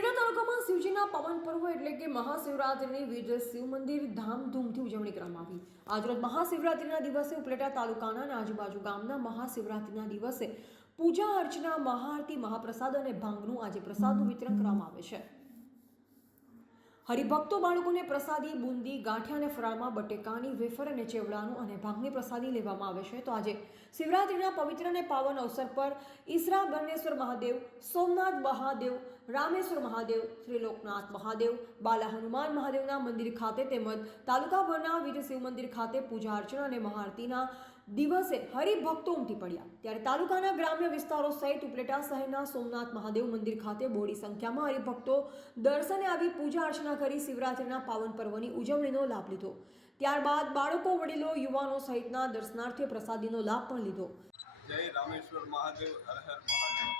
ઉપલેટા તાલુકામાં શિવજીના પવન પર્વ એટલે કે મહાશિવરાત્રિની વિવિધ શિવ મંદિર ધામધૂમથી ઉજવણી કરવામાં આવી. આજરોજ મહાશિવરાત્રિના દિવસે ઉપલેટા તાલુકાના અને આજુબાજુ ગામના મહાશિવરાત્રિના દિવસે પૂજા અર્ચના, મહાઆરતી, મહાપ્રસાદ અને ભાંગનું આજે પ્રસાદનું વિતરણ કરવામાં આવે છે. હરિભક્તો બાળકોને પ્રસાદી, બુંદી, ગાંઠિયા અને ફરાળમાં બટેકાની વેફર અને ચેવડાનું અને ભાગની પ્રસાદી લેવામાં આવે છે. તો આજે શિવરાત્રિના પવિત્ર અને પાવન અવસર પર ઈસરા બન્નેશ્વર મહાદેવ, સોમનાથ મહાદેવ, રામેશ્વર મહાદેવ, ત્રિલોકનાથ મહાદેવ, બાલા હનુમાન મહાદેવના મંદિર ખાતે તેમજ તાલુકાભરના વીર શિવ મંદિર ખાતે પૂજા અર્ચના અને મહાઆરતીના દિવસે હરિભક્તો ઉમટી પડ્યા. ત્યારે તાલુકાના ગ્રામ્ય વિસ્તારો સહિત ઉપલેટા શહેરના સોમનાથ મહાદેવ મંદિર ખાતે બોડી સંખ્યામાં હરિભક્તો દર્શને આવી પૂજા અર્ચના કરી શિવરાત્રિના પાવન પર્વની ઉજવણીનો લાભ લીધો. ત્યારબાદ બાળકો, વડીલો, યુવાનો સહિતના દર્શનાર્થીઓ પ્રસાદીનો લાભ પણ લીધો. જય રામેશ્વર મહાદેવ, હર હર મહાદેવ.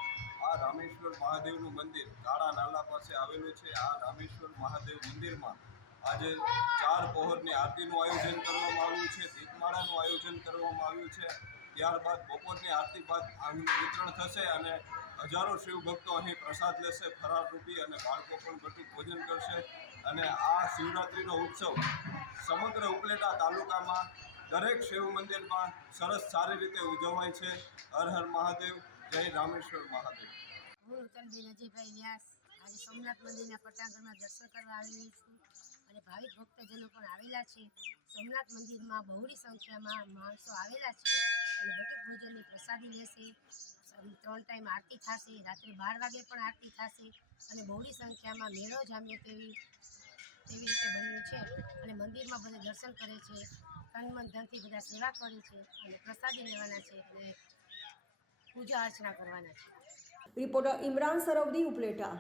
આ રામેશ્વર મહાદેવનું મંદિર કાળા નાલા પાસે આવેલું છે. આ રામેશ્વર મહાદેવ મંદિરમાં આજે ચાર પહોરની આરતીનું આયોજન કરવામાં આવ્યું છે, દીપમાળાનું આયોજન કરવામાં આવ્યું છે. ત્યારબાદ બપોરની આરતી બાદ આનું વિતરણ થશે અને હજારો શિવભક્તો અહીં પ્રસાદ લેશે ફરાર રૂપી અને બાળકો પણ બધું ભોજન કરશે. અને આ શિવરાત્રિનો ઉત્સવ સમગ્ર ઉપલેટા તાલુકામાં દરેક શિવ મંદિરમાં સરસ સારી રીતે ઉજવાય છે. હર હર મહાદેવ, જય રામેશ્વર મહાદેવ. હું નૂતનબેન અજયભાઈ વ્યાસ આજે સોમનાથ મંદિરના પટાંગણમાં દર્શન કરવા આવેલી છું. અને ભાવિક ભક્તજનો પણ આવેલા છે. સોમનાથ મંદિરમાં બહોળી સંખ્યામાં માણસો આવેલા છે અને બટુક ભોજનની પ્રસાદી લેશે. ત્રણ ટાઈમ આરતી થશે, રાત્રે બાર વાગે પણ આરતી થશે અને બહોળી સંખ્યામાં મેળો જામ્યો તેવી તેવી રીતે બન્યું છે. અને મંદિરમાં બધા દર્શન કરે છે, તન મન ધનથી બધા સેવા કરે છે અને પ્રસાદી લેવાના છે અને પૂજા અર્ચના કરવાના છે. રિપોર્ટર ઇમરાન સરવદી ઉપલેટા.